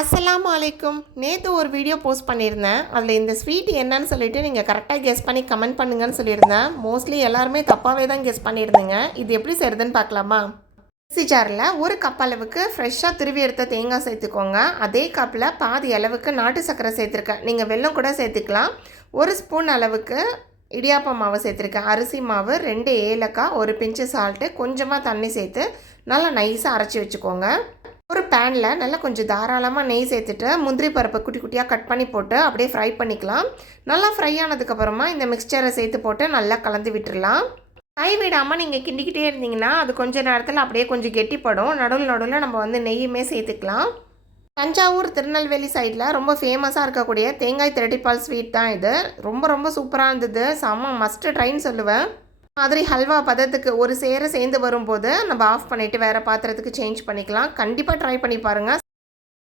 அஸ்ஸலாமு அலைக்கும். நேற்று ஒரு வீடியோ போஸ்ட் பண்ணியிருந்தேன். அதில் இந்த ஸ்வீட் என்னன்னு சொல்லிட்டு நீங்கள் கரெக்டாக கெஸ் பண்ணி கமெண்ட் பண்ணுங்கன்னு சொல்லியிருந்தேன். மோஸ்ட்லி எல்லாருமே தப்பாகவே தான் கெஸ் பண்ணியிருந்தீங்க. இது எப்படி செய்கிறதுன்னு பார்க்கலாமா? மிக்ஸி ஜாரில் ஒரு கப் அளவுக்கு ஃப்ரெஷ்ஷாக துருவி எடுத்த தேங்காய் சேர்த்துக்கோங்க. அதே கப்பில் பாதி அளவுக்கு நாட்டு சர்க்கரை சேர்த்துருக்கேன். நீங்கள் வெல்லம் கூட சேர்த்துக்கலாம். ஒரு ஸ்பூன் அளவுக்கு இடியாப்ப மாவு சேர்த்துருக்கேன். அரிசி மாவு, 2 ஏலக்காய், ஒரு பிஞ்சு சால்ட்டு, கொஞ்சமாக தண்ணி சேர்த்து நல்லா நைஸாக அரைச்சி வச்சுக்கோங்க. ஒரு பேனில் நல்லா கொஞ்சம் தாராளமாக நெய் சேர்த்துட்டு முந்திரி பருப்பை குட்டி குட்டியாக கட் பண்ணி போட்டு அப்படியே ஃப்ரை பண்ணிக்கலாம். நல்லா ஃப்ரை ஆனதுக்கப்புறமா இந்த மிக்சரை சேர்த்து போட்டு நல்லா கலந்து விட்டுடலாம். கை விடாமல் நீங்கள் கிண்டிக்கிட்டே இருந்தீங்கன்னா அது கொஞ்சம் நேரத்தில் அப்படியே கொஞ்சம் கெட்டிப்படும். நடுவில் நம்ம நெய்யுமே சேர்த்துக்கலாம். தஞ்சாவூர், திருநெல்வேலி சைடில் ரொம்ப ஃபேமஸாக இருக்கக்கூடிய தேங்காய் திரட்டிப்பால் ஸ்வீட் தான் இது. ரொம்ப சூப்பராக இருந்தது. செம்ம மஸ்ட்டு ட்ரைன்னு சொல்லுவேன். மாதிரி ஹல்வா பதத்துக்கு ஒரு சேர்ந்து வரும்போது நம்ம ஆஃப் பண்ணிவிட்டு வேறு பாத்திரத்துக்கு சேஞ்ச் பண்ணிக்கலாம். கண்டிப்பாக ட்ரை பண்ணி பாருங்கள்.